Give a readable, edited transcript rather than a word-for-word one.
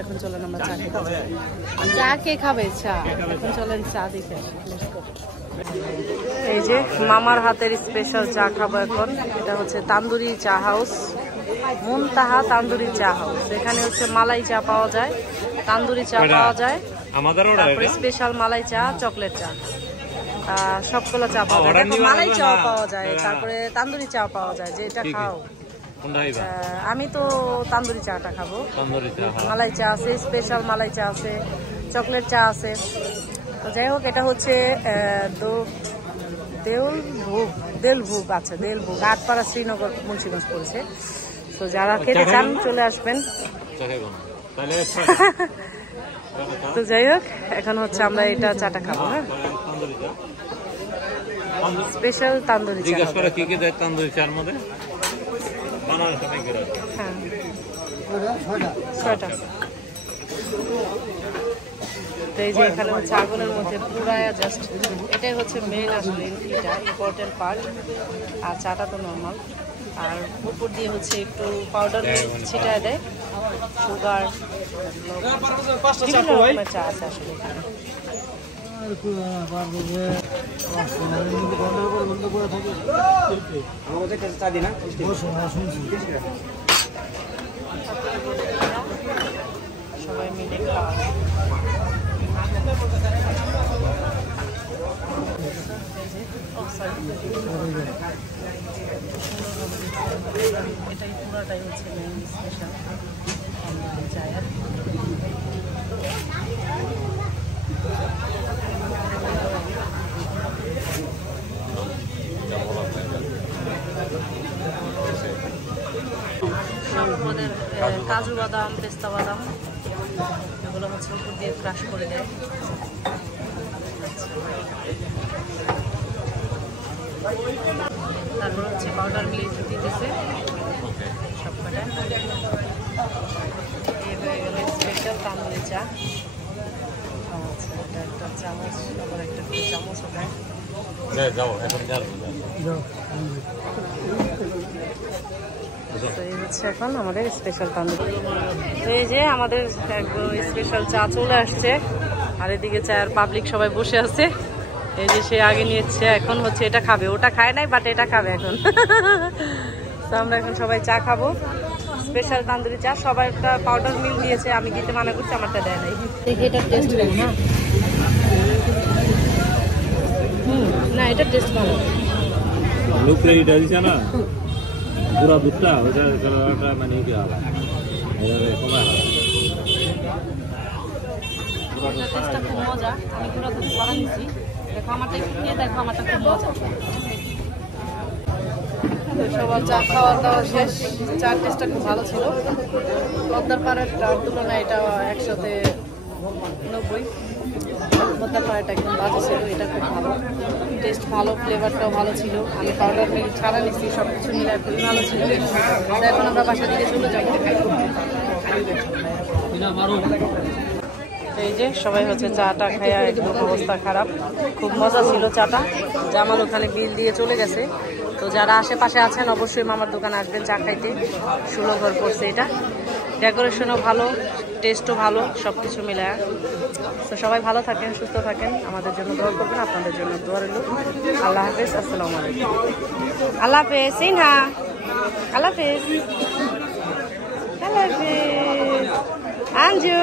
এখন চলেন আমরা চা খেতে। চা কে খাবে? চা এখন চলেন চা দেখে। এই যে মামার হাতের স্পেশাল চা খাবো এখন। এটা হচ্ছে তান্দুরি চা হাউস, মুনতাহা তান্দুরি চা হাউস। এখানে হচ্ছে মালাই চা পাওয়া যায়, তান্দুরি চা পাওয়া যায়, তারপরে স্পেশাল মালাই চা, চকলেট চা, সবগুলো চা পাওয়া যায়। মালাই চা পাওয়া যায়, তারপরে তান্দুরি চা পাওয়া যায়। যেটা খাও। আমি তো তান্দুরি চাটা খাবো। মালাই চা আছে, স্পেশাল মালাই চা আছে, চকলেট চা আছে। তো যাই হোক, এটা হচ্ছে দেলভুগ, আচ্ছা দেলভুগ, আটপাড়া, শ্রীনগর, মুন্সিগঞ্জ পড়েছে। তো যারা খেতে চান চলে আসবেন। তো যাই হোক, এখন হচ্ছে আমরা এটা চাটা খাবো। হ্যাঁ, স্পেশাল তান্দুরি চা। জিজ্ঞেস করে কি কি দেয় তান্দুরি চার মধ্যে? হ্যাঁ, 6টা। তো এই যে এখানে হচ্ছে আগুনের মধ্যে পুরায়া জাস্ট, এটাই হচ্ছে মেন আসলে এটা ইম্পর্টেন্ট পার্ট। আর চাটা তো নর্মাল, আর উপর দিয়ে হচ্ছে একটু পাউডার ছিটায় দেয়, সুগার, বিভিন্ন রকমের চা আছে আসলে এখানে। সবাই মিলে খাওয়া। এটাই পুরাটাই হচ্ছে মেইন স্পেশাল চায়ের। সব আমাদের কাজু বাদাম, পেস্তা বাদাম, এগুলো হচ্ছে উপর দিয়ে ক্রাশ করে দেয়। তারপর হচ্ছে পাউডার মিল্ক দিতেছে সবকটায়। এই হয়ে গেলে স্পেশাল তান্দুরি চা। আচ্ছা, এটা একটা চামচ, আবার একটা চামচ ওখানে। এই হচ্ছে এখন আমাদের স্পেশাল তান্দুরি। তো এই যে আমাদের একদম স্পেশাল চা চলে আসছে, আর এদিকে চায়ের পাবলিক সবাই বসে আছে। এই যে সে আগে নিয়েছে, এখন হচ্ছে এটা খাবে, ওটা খায় নাই বাট এটা খাবে এখন। তো আমরা এখন সবাই চা খাবো, স্পেশাল তান্দুরি চা। সবাই একটা পাউডার মিল্ক দিয়েছে, আমি দিতে মানা করছি, আমারটা দেয় নাই। দেখি এটার টেস্ট ভালো না? না, এটার টেস্ট ভালো। পুরা দুধটা ওইটা মানে কি হবে? টেস্টটা খুব মজা। আমি পুরো দুধ ছাড়া নিচ্ছি। দেখো আমারটা একটু খেয়ে দেখো, আমারটা খুব মজা। সবার চা খাওয়া দাওয়া শেষ। চার টেস্টটা খুব ভালো ছিল। পদ্মার পাড়াটার তুলনায় এটা 100-90। পদ্মার পাড়াটা একদম বাজে ছিল, এটা খুব ভালো। টেস্ট ভালো, ফ্লেভারটাও ভালো ছিল। আমি পাউডার মিল্ক ছাড়া নিচ্ছি, সব কিছু মিলে খুবই ভালো ছিল। এখন আমরা বাসা দিকে চলে যাই। এই যে সবাই হচ্ছে চাটা খাইয়া একদম অবস্থা খারাপ। খুব মজা ছিল চাটা। জামাল ওখানে বিল দিয়ে চলে গেছে। তো যারা আশেপাশে আছেন অবশ্যই মামার দোকানে আসবেন চা খাইতে। 16 ঘর পড়ছে এটা। ডেকোরেশনও ভালো, টেস্টও ভালো, সব কিছু মিলে। তো সবাই ভালো থাকেন, সুস্থ থাকেন, আমাদের জন্য দোয়া করবেন, আপনাদের জন্য দোয়া রইল। আল্লাহ হাফেজ, আসসালামু আলাইকুম। আল্লাহ হাফেজ, সিনহা। আল্লাহ হাফেজ, আল্লাহ হাফেজ, আঞ্জু।